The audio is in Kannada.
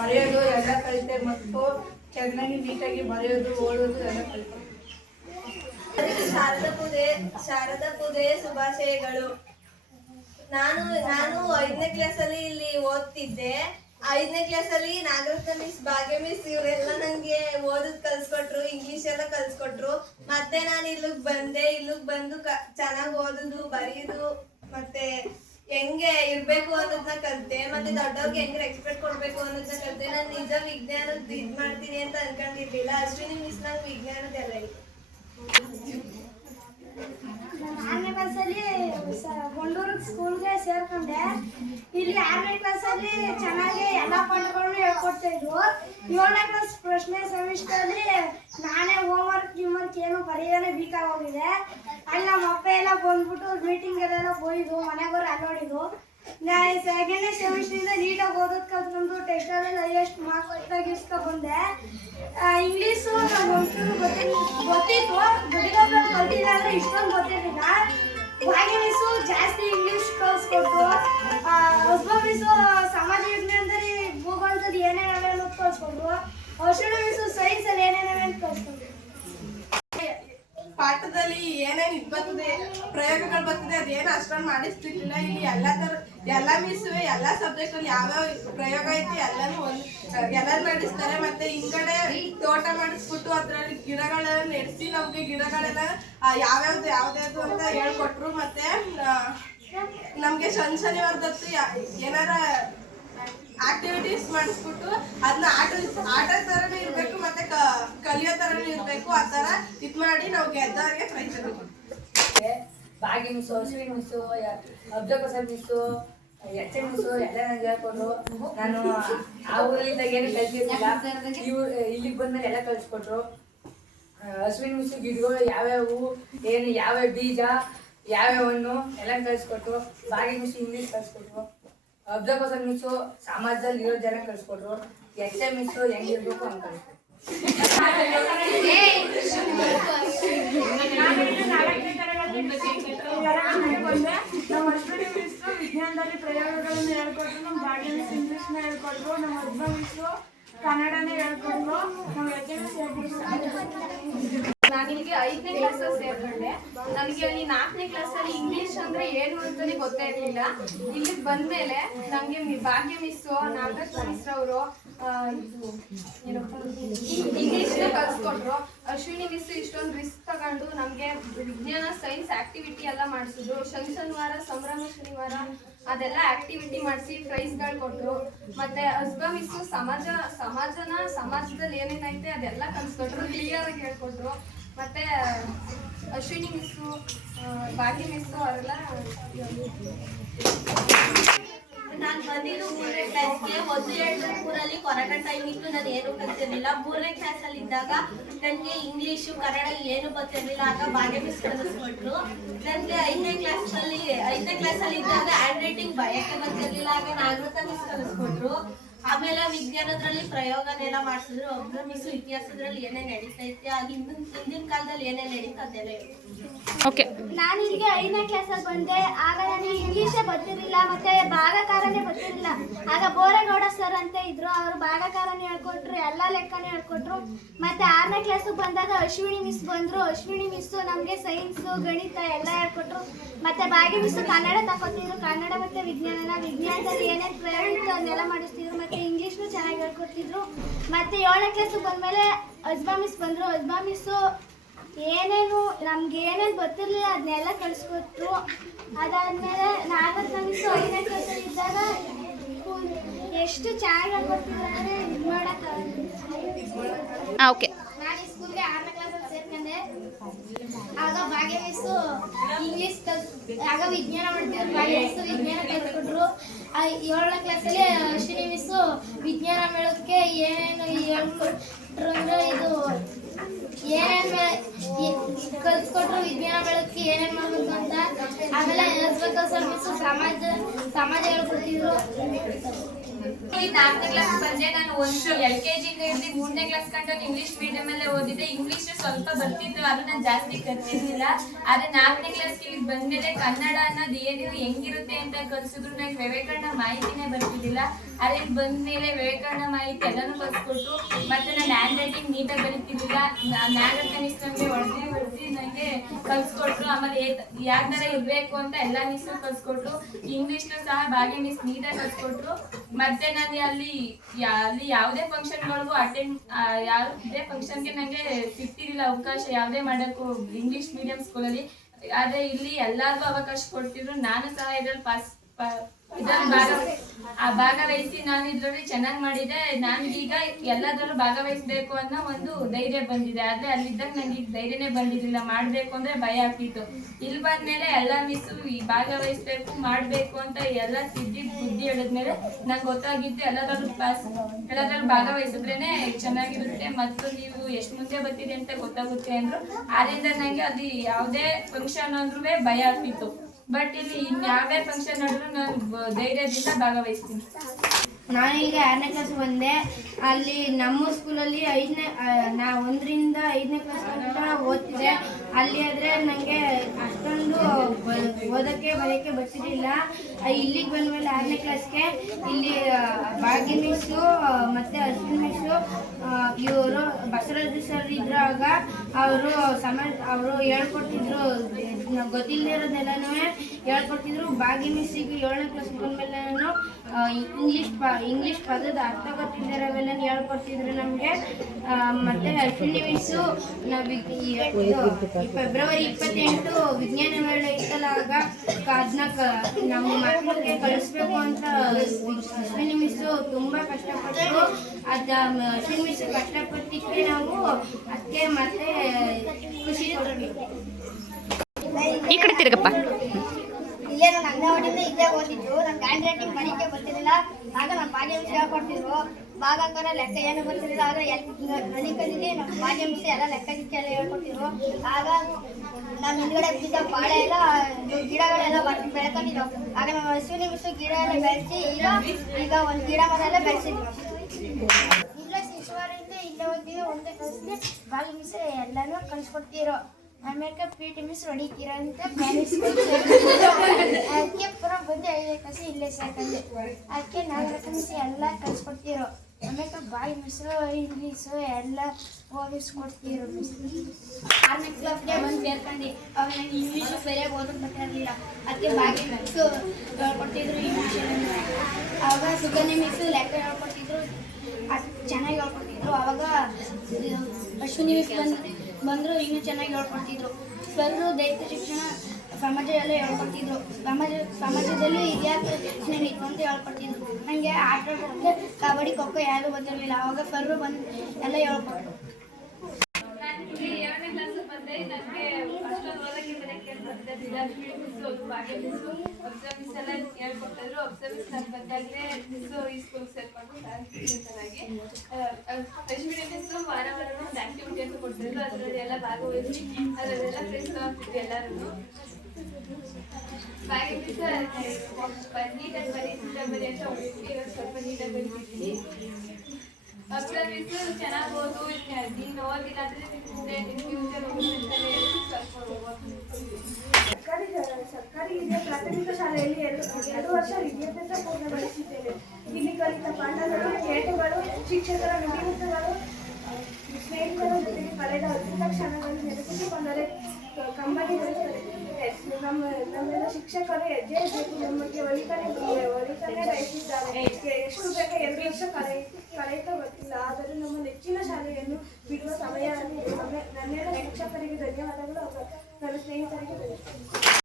ಬರೆಯೋದು ಎಲ್ಲ ಕಲಿತೆ ಮತ್ತು ಚೆನ್ನಾಗಿ ನೀಟಾಗಿ ಬರೆಯೋದು ಓದೋದು ಎಲ್ಲ ಕಲಿತೆ. ಶಾರದಾ ಪೂಜೆ ಶುಭಾಶಯಗಳು. ನಾನು 5ನೇ ಕ್ಲಾಸಲ್ಲಿ ಇಲ್ಲಿ ಓದ್ತಿದ್ದೆ. 5ನೇ ಕ್ಲಾಸಲ್ಲಿ ನಾಗರತ್ನ ಮಿಸ್, ಭಾಗ್ಯ ಮಿಸ್ ಇವರೆಲ್ಲ ನಂಗೆ ಓದೋದ್ ಕಲ್ಸ್ಕೊಟ್ರು, ಇಂಗ್ಲಿಷ್ ಎಲ್ಲ ಕಲ್ಸ್ಕೊಟ್ರು. ಮತ್ತೆ ನಾನು ಇಲ್ಲಿಗೆ ಬಂದು ಚೆನ್ನಾಗಿ ಓದೋದು ಬರೆಯೋದು ಮತ್ತೆ ಹೆಂಗೆ ಇರ್ಬೇಕು ಅನ್ನೋದನ್ನ ಕಲಿತೆ. ಮತ್ತೆ ದೊಡ್ಡವ್ರಿಗೆ ಹೆಂಗೆ ರೆಸ್ಪೆಕ್ಟ್ ಕೊಡ್ಬೇಕು ಅನ್ನೋದನ್ನ ಕಲಿತೆ. ನಾನು ನಿಜ ವಿಜ್ಞಾನದ ಇದ್ ಮಾಡ್ತೀನಿ ಅಂತ ಅನ್ಕೊಂಡಿರ್ಲಿಲ್ಲ. ಅಶ್ವಿನಿ ಮಿಸ್ ನಂಗೆ ವಿಜ್ಞಾನದೆಲ್ಲ ಇತ್ತು. 6ನೇ ಕ್ಲಾಸಲ್ಲಿ ಗೊಂಡೂರು ಸ್ಕೂಲ್ಗೆ ಸೇರ್ಕೊಂಡೆ. ಇಲ್ಲಿ 6ನೇ ಕ್ಲಾಸಲ್ಲಿ ಚೆನ್ನಾಗಿ ಎಲ್ಲ ಪಾಠಗಳನ್ನು ಹೇಳ್ಕೊಡ್ತಾ ಇದ್ರು. 7ನೇ ಕ್ಲಾಸ್ ಪ್ರಶ್ನೆ ಸೆಮಿಸ್ಟರ್ಲಿ ನಾನೇ ಹೋಮ್ವರ್ಕ್ ಏನು ಬರೆಯೋದೇ ವೀಕ್ ಆಗೋಗಿದೆ. ಅಲ್ಲಿ ನಮ್ಮ ಅಪ್ಪ ಎಲ್ಲ ಬಂದ್ಬಿಟ್ಟು ಮೀಟಿಂಗ್ ಎಲ್ಲ ಹೋಗಿದ್ದು, ಮನೆಗೋರು ಅಲ್ಲೋಡಿದ್ದು. ಸೆಕೆಂಡ್ನೇ ಸೆಮಿಸ್ಟರಿಂದ ನೀಟಾಗಿ ಓದೋದು ಕಲ್ತ್ಕೊಂಡು ಟೆಸ್ಟಲ್ಲಿ ಹೈಯೆಸ್ಟ್ ಮಾರ್ಕ್ಸ್ ಇಸ್ಕೊಂಡು ಬಂದೆ. ಇಂಗ್ಲೀಷು ನಂಗೆ ಒಂಚೂರು ಗೊತ್ತಿತ್ತು, ಗಡಿಗೊಬ್ಬರ ಕಲ್ತಿಲ್ಲ ಅಂದರೆ ಇಷ್ಟೊಂದು ಗೊತ್ತಿರಲಿಲ್ಲ. ಭಾಗ್ಯ ಮಿಸ್ಸು ಜಾಸ್ತಿ ಇಂಗ್ಲೀಷ್ ಕಲಿಸ್ಕೊಟ್ಟು, ಹೊಸಬ ಮಿಸ್ಸು ಸಮಾಜ ವಿಜ್ಞಾನದಲ್ಲಿ ಭೂಗೋಳದಲ್ಲಿ ಏನೇನವೆ ಅನ್ನೋದು ಕಲಿಸ್ಕೊಟ್ರು. ಅಶ್ವಿನಿ ಮಿಸ್ಸು ಸೈನ್ಸಲ್ಲಿ ಏನೇನವೆ ಅಂತ ಕಲಿಸ್ಕೊಟ್ರು. ಪಾಠದಲ್ಲಿ ಏನೇನು ಇದು ಬರ್ತದೆ, ಪ್ರಯೋಗಗಳು ಬರ್ತದೆ, ಅದೇನು ಅಷ್ಟೊಂದು ಮಾಡಿಸ್ತಿರ್ಲಿಲ್ಲ. ಇಲ್ಲಿ ಎಲ್ಲ ಮಿಸ್ಸು ಎಲ್ಲ ಸಬ್ಜೆಕ್ಟಲ್ಲಿ ಯಾವ್ಯಾವ ಪ್ರಯೋಗ ಐತಿ ಎಲ್ಲರೂ ಮಾಡಿಸ್ತಾರೆ. ಮತ್ತೆ ಹಿಂಗಡೆ ತೋಟ ಮಾಡಿಸ್ಬಿಟ್ಟು ಅದರಲ್ಲಿ ಗಿಡಗಳೆಲ್ಲ ನೆಡೆಸಿ ನಮಗೆ ಗಿಡಗಳೆಲ್ಲ ಯಾವ್ಯಾವ್ದು ಅಂತ ಹೇಳ್ಕೊಟ್ರು. ಮತ್ತೆ ನಮಗೆ ಶನಿವಾರದತ್ತು ಏನಾರ ಆಕ್ಟಿವಿಟೀಸ್ ಮಾಡಿಸ್ಬಿಟ್ಟು ಅದನ್ನ ಆಟ ಥರನೇ ಇರಬೇಕು ಮತ್ತೆ ಕಲಿಯೋ ಥರನೇ ಇರಬೇಕು. ಆ ಥರ ಇದು ಮಾಡಿ ನಾವು ಗೆದ್ದವ್ರಿಗೆ ಪ್ರೈಸ್ ತಗೋತೀವಿ. Bhagya miss, Ashwini miss, Afzal miss, H miss ಎಲ್ಲ ನನಗೆ ಹೇಳ್ಕೊಟ್ರು. ನಾನು ಆ ಊರಲ್ಲಿದ್ದಾಗ ಏನು ಕಲ್ತಿರ್ಲಿಲ್ಲ, ಇಲ್ಲಿಗೆ ಬಂದ್ಮೇಲೆ ಎಲ್ಲ ಕಲಿಸ್ಕೊಟ್ರು. ಅಶ್ವಿನಿ ಮಿಸ್ಸು ಗಿಡಗಳು ಯಾವ್ಯಾವು ಏನು ಯಾವ್ಯಾವ ಬೀಜ ಯಾವ್ಯಾವ ಹಣ್ಣು ಎಲ್ಲ ಕಲಿಸ್ಕೊಟ್ರು. ಭಾಗ್ಯ ಮಿಸ್ಸು ಇಂಗ್ಲೀಷ್ ಕಲಿಸ್ಕೊಟ್ರು. ಅಬ್ಜಲ್ ಮಿಸ್ಸು ಸಮಾಜದಲ್ಲಿ ಇರೋ ಜನ ಕಲಿಸ್ಕೊಟ್ರು. ಎಚ್ ಮಿಸ್ಸು ಹೆಂಗಿರ್ಬೇಕು ಅಂತ ಕಲಿಸ್ಕೊಟ್ರು. ನಮ್ಮ ಅಶ್ವಿನಿ ಮಿಸ್ಸು ವಿಜ್ಞಾನದಲ್ಲಿ ಪ್ರಯೋಗಗಳನ್ನು ಹೇಳ್ಕೊಟ್ರು. ನಮ್ಮ ಭಾಗ್ಯ ಮಿಸ್ ಇಂಗ್ಲೀಷ್ನ ಹೇಳ್ಕೊಟ್ರು. ನಮ್ಮ ಅಜ್ಜ ಮಿಸ್ಸು ಕನ್ನಡನೇ ಹೇಳ್ಕೊಟ್ರು. ನಮ್ಮ ಎಚ್ ಮಿಸ್ ಹೇಳ್ಕೊಟ್ರು. ನಾನಿಲ್ಲಿಗೆ 5ನೇ ಕ್ಲಾಸಲ್ಲಿ ಸೇರ್ಕೊಂಡೆ. ನನಗೆ ಅಲ್ಲಿ 4ನೇ ಕ್ಲಾಸಲ್ಲಿ ಇಂಗ್ಲೀಷ್ ಅಂದರೆ ಏನು ಅಂತಲೇ ಗೊತ್ತೇ ಇರಲಿಲ್ಲ. ಇಲ್ಲಿಗೆ ಬಂದಮೇಲೆ ನನಗೆ ಭಾಗ್ಯ ಮಿಸ್ಸು, ನಾಗರತ್ನ ಮಿಸ್ ಅವರು ಇಂಗ್ಲೀಷ್ನ ಕಲಿಸ್ಕೊಟ್ರು. ಅಶ್ವಿನಿ ಮಿಸ್ಸು ಇಷ್ಟೊಂದು ರಿಸ್ಕ್ ತಗೊಂಡು ನಮಗೆ ವಿಜ್ಞಾನ ಸೈನ್ಸ್ ಆಕ್ಟಿವಿಟಿ ಎಲ್ಲ ಮಾಡಿಸಿದ್ರು. ಶನಿವಾರ ಸಂಭ್ರಮ ಶನಿವಾರ ಅದೆಲ್ಲ ಆಕ್ಟಿವಿಟಿ ಮಾಡಿಸಿ ಪ್ರೈಸ್ಗಳು ಕೊಟ್ಟರು. ಮತ್ತೆ ಅಸ್ಬಾ ಮಿಸ್ಸು ಸಮಾಜದಲ್ಲಿ ಏನೇನೈತೆ ಅದೆಲ್ಲ ಕಲಿಸ್ಕೊಟ್ರು, ಕ್ಲಿಯರ್ ಆಗಿ ಹೇಳ್ಕೊಟ್ರು. ಮತ್ತೆ ಅಶ್ವಿನಿ ಮಿಸ್ಸು, ಭಾಗ್ಯ ಮಿಸ್ಸು ಅವರೆಲ್ಲ. ನಾನು ಬಂದಿದ್ದು 3ನೇ ಕ್ಲಾಸ್ಗೆ. 1, 2, 3 ಕೊರೋನಾ ಟೈಮ್ ಇತ್ತು. ನಾನು ಏನು ಕಲ್ತಿರ್ಲಿಲ್ಲ. 3ನೇ ಕ್ಲಾಸಲ್ಲಿ ಇದ್ದಾಗ ನನಗೆ ಇಂಗ್ಲೀಷು ಕನ್ನಡ ಏನು ಗೊತ್ತಿರಲಿಲ್ಲ. ಆಗ ಭಾಗ್ಯ ಮಿಸ್ ಕಲಿಸ್ಕೊಟ್ರು. ನನಗೆ 5ನೇ ಕ್ಲಾಸಲ್ಲಿ ಇದ್ದಾಗ ಹ್ಯಾಂಡ್ ರೈಟಿಂಗ್ ಬರೆಯೋಕ್ಕೆ ಗೊತ್ತಿರಲಿಲ್ಲ. ಆಗ ನಾಗರತ್ನ ಮಿಸ್ ಕಲಿಸ್ಕೊಟ್ರು. ಆಮೇಲೆ ವಿಜ್ಞಾನದ್ರಲ್ಲಿ ಪ್ರಯೋಗನೆಲ್ಲ ಮಾಡಿಸಿದ್ರು. ಒಬ್ರು ಮಿಸ್ ಇತಿಹಾಸದ್ರಲ್ಲಿ ಏನೇನು ನಡೀತೈತೆ, ಹಿಂದಿನ ಕಾಲದಲ್ಲಿ ಏನೇನು ನಡೀತಾ ಅದೆಲ್ಲ. ಓಕೆ, ನಾನು ಇಲ್ಲಿಗೆ 5ನೇ ಕ್ಲಾಸಲ್ಲಿ ಬಂದೆ. ಆಗ ನನಗೆ ಇಂಗ್ಲೀಷೇ ಗೊತ್ತಿರಲಿಲ್ಲ, ಮತ್ತೆ ಭಾಗಕಾರನೇ ಗೊತ್ತಿರಲಿಲ್ಲ. ಆಗ ಬೋರೇಗೌಡ ಸರ್ ಅಂತ ಇದ್ರು, ಅವರು ಭಾಗಕಾರನೇ ಹೇಳ್ಕೊಟ್ರು, ಎಲ್ಲ ಲೆಕ್ಕನೇ ಹೇಳ್ಕೊಟ್ರು. ಮತ್ತೆ 6ನೇ ಕ್ಲಾಸಿಗೆ ಬಂದಾಗ ಅಶ್ವಿನಿ ಮಿಸ್ ಬಂದರು. ಅಶ್ವಿನಿ ಮಿಸ್ಸು ನಮಗೆ ಸೈನ್ಸು ಗಣಿತ ಎಲ್ಲ ಹೇಳ್ಕೊಟ್ರು. ಮತ್ತೆ ಭಾಗ್ಯ ಮಿಸ್ಸು ಕನ್ನಡ ತಗೋತಿದ್ರು. ಕನ್ನಡ ಮತ್ತು ವಿಜ್ಞಾನದಲ್ಲಿ ಏನೇನು ಪ್ರಯೋಗ ಇತ್ತು ಅದನ್ನೆಲ್ಲ ಮಾಡಿಸ್ತಿದ್ರು. ಮತ್ತು ಇಂಗ್ಲೀಷ್ನು ಚೆನ್ನಾಗಿ ಹೇಳ್ಕೊಡ್ತಿದ್ರು. ಮತ್ತು 7ನೇ ಕ್ಲಾಸಿಗೆ ಬಂದಮೇಲೆ ಅಜ್ಬಾ ಮಿಸ್ ಬಂದರು. ಅಜ್ಬಾ ಮಿಸ್ಸು ನಮ್ಗೆ ಏನೇನು ಗೊತ್ತಿರಲಿಲ್ಲ ಅದನ್ನೆಲ್ಲ ಕಳಿಸ್ಕೊಟ್ರು. ಅದಾದಮೇಲೆ ನಾಗರತ್ನ ಮಿಸ್ಸು 5ನೇ ಕ್ಲಾಸಲ್ಲಿ ಇದ್ದಾಗ ಎಷ್ಟು ಚೆನ್ನಾಗಿ ಹೇಳ್ಕೊಡ್ತಿದ್ರು ಅಂದರೆ ಇದು ಮಾಡೋಕ್ಕಾಗಲ್ಲ. ಓಕೆ, ನಾನು ಈ ಸ್ಕೂಲ್ಗೆ 6ನೇ ಕ್ಲಾಸಲ್ಲಿ ಸೇರ್ಕೊಂಡೆ. ಆಗ ಭಾಗ್ಯ ಮಿಸ್ಸು ಇಂಗ್ಲೀಷ್ ಆಗ ವಿಜ್ಞಾನ ಮಾಡ್ತಿದ್ರು. ಭಾಗ್ಯ ಮಿಸ್ಸು ವಿಜ್ಞಾನ ಕಲಿಸ್ಕೊಟ್ರು. 7ನೇ ಕ್ಲಾಸಲ್ಲಿ ಅಶ್ವಿನಿ ಮಿಸ್ಸು ವಿಜ್ಞಾನ ಮೇಳಕ್ಕೆ ಏನೇನು ಹೇಳ್ಕೊಟ್ರು ಅಂದರೆ ಇದು ಏನೇನು ಕಲಿಸ್ಕೊಟ್ರು. ವಿಜ್ಞಾನ ಮೇಳಕ್ಕೆ ಏನೇನು ಮಾಡಬೇಕು ಅಂತ. ಆಮೇಲೆ ಸರ್ ಮಿಸ್ಸು ಸಮಾಜ ಹೇಳ್ಕೊಡ್ತಿದ್ರು. 4ನೇ ಕ್ಲಾಸ್ ಬಂದೆ. ನಾನು ಒಂದು LKG ಇಂದ ಹಿಡಿದು 3ನೇ ಕ್ಲಾಸ್ ಗಂಟ ಇಂಗ್ಲಿಷ್ ಮೀಡಿಯಂ ಅಲ್ಲೇ ಓದಿದ್ದೆ. ಇಂಗ್ಲಿಷ್ ಸ್ವಲ್ಪ ಬರ್ತಿತ್ತು, ಅದು ನಾನು ಜಾಸ್ತಿ ಕಲ್ತಿರ್ಲಿಲ್ಲ. ಆದ್ರೆ 4ನೇ ಕ್ಲಾಸ್ಗೆ ಇಲ್ಲಿ ಬಂದ್ಮೇಲೆ ಕನ್ನಡ ಅನ್ನೋದು ಏನಿದೆ ಹೆಂಗಿರುತ್ತೆ ಅಂತ ಕಲ್ಸಿದ್ರು. ನಂಗೆ ವ್ಯಾಕರಣ ಮಾಹಿತಿನೇ ಬರ್ತಿದ್ದಿಲ್ಲ. ಅದೇ ಬಂದ್ಮೇಲೆ ವ್ಯಾಕರಣ ಮಾಹಿತಿ ಎಲ್ಲಾನು ಕಲ್ಸ್ಕೊಟ್ಟು, ಮತ್ತೆ ನಾನು ಹ್ಯಾಂಡ್ ರೈಟಿಂಗ್ ನೀಟಾಗಿ ಬರೀತಿರ್ಲಿಲ್ಲ. ನಾಗರತ್ನ ಮಿಸ್ ನಮಗೆ ಹೊಡೆದಿ ನನಗೆ ಕಲ್ಸ್ಕೊಟ್ರು. ಆಮೇಲೆ ಯಾವ ತರ ಇರ್ಬೇಕು ಅಂತ ಎಲ್ಲಾ ಮಿಸ್ ಕಲ್ಸ್ಕೊಟ್ರು. ಇಂಗ್ಲಿಷ್ನು ಸಹ ಭಾಗ್ಯ ಮಿಸ್ ನೀಟಾಗಿ ಕಲ್ಸ್ಕೊಟ್ರು. ಮತ್ತೆ ನಾನು ಅಲ್ಲಿ ಯಾವುದೇ ಫಂಕ್ಷನ್ಗಳಿಗೂ ಯಾವುದೇ ಫಂಕ್ಷನ್ಗೆ ನನಗೆ ಸಿಗ್ತಿರ್ಲಿಲ್ಲ ಅವಕಾಶ ಯಾವುದೇ ಮಾಡೋಕ್ಕೂ ಇಂಗ್ಲಿಷ್ ಮೀಡಿಯಂ ಸ್ಕೂಲಲ್ಲಿ. ಆದ್ರೆ ಇಲ್ಲಿ ಎಲ್ಲರಿಗೂ ಅವಕಾಶ ಕೊಡ್ತಿದ್ರು. ನಾನು ಸಹ ಇದ್ರಲ್ಲಿ ಭಾಗವಹಿಸಿ ನಾನು ಇದ್ರಲ್ಲಿ ಚೆನ್ನಾಗಿ ಮಾಡಿದೆ. ನನಗೀಗ ಎಲ್ಲದರಲ್ಲೂ ಭಾಗವಹಿಸ್ಬೇಕು ಅನ್ನೋ ಒಂದು ಧೈರ್ಯ ಬಂದಿದೆ. ಆದ್ರೆ ಅಲ್ಲಿದ್ದಾಗ ನನಗೆ ಧೈರ್ಯನೇ ಬಂದಿರಲಿಲ್ಲ. ಮಾಡ್ಬೇಕು ಅಂದ್ರೆ ಭಯ ಆಗ್ತಿತ್ತು. ಇಲ್ಲಿ ಬಂದ್ಮೇಲೆ ಎಲ್ಲ ಮಿಸ್ಸು ಭಾಗವಹಿಸ್ಬೇಕು ಮಾಡ್ಬೇಕು ಅಂತ ಎಲ್ಲ ಬುದ್ಧಿ ಹೇಳಿದ್ಮೇಲೆ ನಂಗೆ ಗೊತ್ತಾಗಿದ್ದು ಎಲ್ಲದರಲ್ಲೂ ಭಾಗವಹಿಸಿದ್ರೇನೆ ಚೆನ್ನಾಗಿರುತ್ತೆ ಮತ್ತು ನೀವು ಎಷ್ಟು ಮುಂದೆ ಬರ್ತೀರಿ ಅಂತ ಗೊತ್ತಾಗುತ್ತೆ ಅಂದ್ರು. ಆದ್ರಿಂದ ನಂಗೆ ಅಲ್ಲಿ ಯಾವುದೇ ಫಂಕ್ಷನ್ ಅಂದ್ರೂ ಭಯ ಆಗ್ತಿತ್ತು. ಬಟ್ ಇಲ್ಲಿ ಇನ್ಯಾವುದೇ ಫಂಕ್ಷನ್ ಆದ್ರೂ ನಾನು ಧೈರ್ಯದಿಂದ ಭಾಗವಹಿಸ್ತೀನಿ. ನಾನೀಗ 6ನೇ ಕ್ಲಾಸ್ ಬಂದೆ. ಅಲ್ಲಿ ನಮ್ಮ ಸ್ಕೂಲಲ್ಲಿ 1ರಿಂದ 5ನೇ ಕ್ಲಾಸ್ ತನಕ ಓದ್ತಿದ್ದೆ. ಅಲ್ಲಿ ಆದರೆ ನನಗೆ ಅಷ್ಟೊಂದು ಓದೋಕ್ಕೆ ಬರೆಯೋಕ್ಕೆ ಬರ್ತಿರಲಿಲ್ಲ. ಇಲ್ಲಿಗೆ ಬಂದಮೇಲೆ 6ನೇ ಕ್ಲಾಸ್ಗೆ ಇಲ್ಲಿ ಭಾಗ್ಯ ಮಿಸ್ಸು ಮತ್ತು ಅಶ್ವಿನ್ ಮಿಸ್ಸು ಇವರು ಬಸವರಾಜ್ ಸರ್ ಇದ್ರಾಗ ಅವರು ಹೇಳ್ಕೊಡ್ತಿದ್ರು. ಗೊತ್ತಿಲ್ಲದೆ ಇರೋದೆಲ್ಲನೂ ಹೇಳ್ಕೊಡ್ತಿದ್ರು. ಭಾಗ್ಯ ಮಿಸ್ಸಿಗೆ 7ನೇ ಕ್ಲಾಸ್ ಬಂದಮೇಲೆ ನಾನು ಇಂಗ್ಲೀಷ್ ಪದದ ಅರ್ಥ ಗೊತ್ತಿದ್ದರವೆಲ್ಲ ಹೇಳ್ಕೊಡ್ತಿದ್ರು ನಮಗೆ. ಮತ್ತು ಅಶ್ವಿನಿ ಮಿಸ್ಸು ಫೆಬ್ರವರಿ 28 ವಿಜ್ಞಾನ ಮೇಳ ಇತ್ತಲ್ಲ, ಆಗ ಅದನ್ನ ನಮ್ಮ ಮಕ್ಕಳಿಗೆ ಕಳಿಸ್ಬೇಕು ಅಂತ ಅಶ್ವಿನಿ ಮಿಸ್ಸು ತುಂಬ ಕಷ್ಟಪಟ್ಟರು. ಅಶ್ವಿನಿ ಮಿಸ್ಸು ಕಷ್ಟಪಟ್ಟಿದ್ದಕ್ಕೆ ನಾವು ಅದಕ್ಕೆ ಮತ್ತೆ ಖುಷಿ ಕೊಡಬೇಕು. ಈ ಕಡೆ ತಿರುಗಪ್ಪ. ಇಲ್ಲೇ ನಾನು ಅಂಗನವಾಡಿಯಿಂದ ಇಲ್ಲೇ ಓದಿದ್ದು. ನಂಗೆ ಹ್ಯಾಂಡ್ ರೈಟಿಂಗ್ ಬರೀಕೆ ಬರ್ತಿರಲಿಲ್ಲ. ಆಗ ನಮ್ಮ ಭಾಗ್ಯ ಮಿಸ್ ಹೇಳ್ಕೊಡ್ತಿದ್ರು. ಭಾಗಾಕಾರ ಲೆಕ್ಕ ಏನು ಬರ್ತಿರಲಿಲ್ಲ. ಆದರೆ ಗಣಿತದಲ್ಲಿ ನಮ್ಮ ಭಾಗ್ಯ ಮಿಸ್ ಎಲ್ಲ ಲೆಕ್ಕ ಎಲ್ಲ ಹೇಳ್ಕೊಡ್ತಿದ್ರು. ಆಗ ನಮ್ಮ ಹಿಂದ್ಗಡೆ ಬಿದ್ದ ಪಾಳೆ ಎಲ್ಲ ಗಿಡಗಳೆಲ್ಲ ಬೆಳ್ಕೊಂಡಿದ್ದವು. ಆಗ ನಮ್ಮ ಅಶ್ವಿನಿ ಮಿಸ್ ಗಿಡ ಎಲ್ಲ ಬೆಳೆಸಿ ಈಗ ಒಂದು ಗಿಡ ಮರ ಎಲ್ಲ ಬೆಳೆಸಿದ್ವಿ. ಇಲ್ಲೇ ಶಿಶುವಾರಿಂದ ಇಲ್ಲೇ ಓದಿದ್ದು. 1ನೇ ಕ್ಲಾಸ್ಗೆ ಭಾಗ್ಯ ಮಿಸ್ ಎಲ್ಲನೂ ಕಲಿಸ್ಕೊಡ್ತಿರೋ. ಆಮೇಲೆ PT ಮಿಸ್ ಹೊಡಿತೀರ ಅಂತ ಅದಕ್ಕೆ ಪುರ ಬಂದು 5ನೇ ಕ್ಲಾಸ್ ಇಲ್ಲೇ ಸೇರ್ಕೊಂಡೆ. ಅದಕ್ಕೆ ನಾಗರತ್ನ ಮಿಸ್ ಎಲ್ಲ ಕಲಿಸ್ಕೊಡ್ತಿರೋ. ಆಮೇಲೆ ಬಾಯಿ ಮಿಸ್ಸು ಇಂಗ್ಲೀಷು ಎಲ್ಲ ಓದಿಸ್ಕೊಡ್ತಿರೋ. 6ನೇ ಕ್ಲಾಸ್ಗೆ ಬಂದು ಸೇರ್ಕೊಂಡು ಅವಾಗ ನನಗೆ ಇಂಗ್ಲೀಷು ಸರಿಯಾಗಿ ಓದಕ್ಕೆ ಬರ್ತಿರಲಿಲ್ಲ. ಅದಕ್ಕೆ ಬಾಯಿ ಮಿಸ್ಸು ಹೇಳ್ಕೊಡ್ತಿದ್ರು ಇಂಗ್ಲೀಷ್. ಆವಾಗ ಸುಗನ್ಯ ಮಿಸ್ಸು ಲೆಕ್ಕ ಹೇಳ್ಕೊಡ್ತಿದ್ರು. ಅದು ಚೆನ್ನಾಗಿ ಹೇಳ್ಕೊಡ್ತಿದ್ರು. ಆವಾಗ ಅಶ್ವಿನಿ ಮಿಸ್ ಬಂದರು ಇನ್ನೂ ಚೆನ್ನಾಗಿ ಹೇಳ್ಕೊಡ್ತಿದ್ರು. ಸರ್ರು ದೈಹಿಕ ಶಿಕ್ಷಣ ಸಮಾಜ ಎಲ್ಲ ಹೇಳ್ಕೊಡ್ತಿದ್ರು. ಸಮಾಜದಲ್ಲಿ ಇತಿಹಾಸ ಇತ್ತು ಅಂತ ಹೇಳ್ಕೊಡ್ತಿದ್ರು. ನನಗೆ ಆಟ ಆಡೋಕ್ಕೆ ಕಬಡ್ಡಿ ಖೋಖೋ ಯಾರು ಗೊತ್ತಿರಲಿಲ್ಲ. ಆವಾಗ ಸರ್ರು ಬಂದು ಎಲ್ಲ ಹೇಳ್ಕೊಟ್ರು. ನಾನು 7ನೇ ಕ್ಲಾಸ್ ಬಂದೆ. ನನಗೆ ಅಷ್ಟೊಂದು ಓದಕ್ಕೆ ಬರೋಕ್ಕೆ ಬರ್ತಿದ್ದಿಲ್ಲ. ಭಾಗ್ಯ ಮಿಸ್ಸು ಅಬ್ಸರ್ವ್ ಮಿಸ್ ಎಲ್ಲ ಹೇಳ್ಕೊಡ್ತಿದ್ರು. ಅಬ್ಸರ್ವ್ ಮಿಸ್ ನಾನು ಬಂದಾಗಲೇ ಮಿಸ್ಸು ಈ ಸ್ಕೂಲ್ಗೆ ಸೇರ್ಕೊಂಡು ಚೆನ್ನಾಗಿ ಅಶ್ವಿನಿ ಮಿಸ್ಸು ವಾರ ಒಂದು ಆಕ್ಟಿವಿಟಿ ಅಂತ ಕೊಡ್ತಿದ್ರು. ಅದರಲ್ಲಿ ಎಲ್ಲ ಭಾಗವಹಿಸಿ ಅದರಲ್ಲೆಲ್ಲ ಫ್ರೆಂಡ್ಸ್ ಆಗ್ತಿದ್ರು ಎಲ್ಲರೂ. ಭಾಗ್ಯ ಮಿಸ್ ನೀಟಾಗಿ ಬರೀ ಅಂತ ಸ್ವಲ್ಪ ನೀಟಾಗಿ ಬರೀತಿದ್ದೀನಿ. ಅಬ್ಸರ್ವ್ ಮಿಸ್ ಚೆನ್ನಾಗಿ ಓದು, ನೀನು ಓದಿಲ್ಲ ಅಂದರೆ ನಿನ್ನ ಫ್ಯೂಚರ್ ಸರ್ಕಾರಿ ಹಿರಿಯ ಪ್ರಾಥಮಿಕ ಶಾಲೆಯಲ್ಲಿ 2 ವರ್ಷ ವಿದ್ಯಾಭ್ಯಾಸ ಪೂರ್ಣಗೊಳಿಸಿದ್ದೇನೆ. ಇಲ್ಲಿ ಕಲಿತ ಪಾಠಗಳು, ಕೇಟಗಳು, ಶಿಕ್ಷಕರ ನುಡಿಮುತ್ತಗಳು, ಸ್ನೇಹಿತರ ಜೊತೆಗೆ ಕಳೆದ ಅದ್ಭುತ ಕ್ಷಣಗಳು ನೆನಪಿಸಿಕೊಂಡರೆ ಕಂಬನಿ ಬರುತ್ತದೆ. ನಮ್ಮೆಲ್ಲ ಶಿಕ್ಷಕರು ಹೆಜ್ಜೆ ಹೆಜ್ಜೆಗೂ ನಮಗೆ ಒಳಿತಾನೆ ಬಯಸಿದ್ದಾರೆ. ಎಷ್ಟು ಬೇಗ 2 ವರ್ಷ ಕಳೆಯುತ್ತಾ ಗೊತ್ತಿಲ್ಲ. ಆದರೂ ನಮ್ಮ ನೆಚ್ಚಿನ ಶಾಲೆಯನ್ನು ಬಿಡುವ ಸಮಯ ನನ್ನೆಲ್ಲ ಶಿಕ್ಷಕರಿಗೆ ಧನ್ಯವಾದಗಳು. ನನ್ನ ಸ್ನೇಹಿತರಿಗೆ ಧನ್ಯವಾದಗಳು.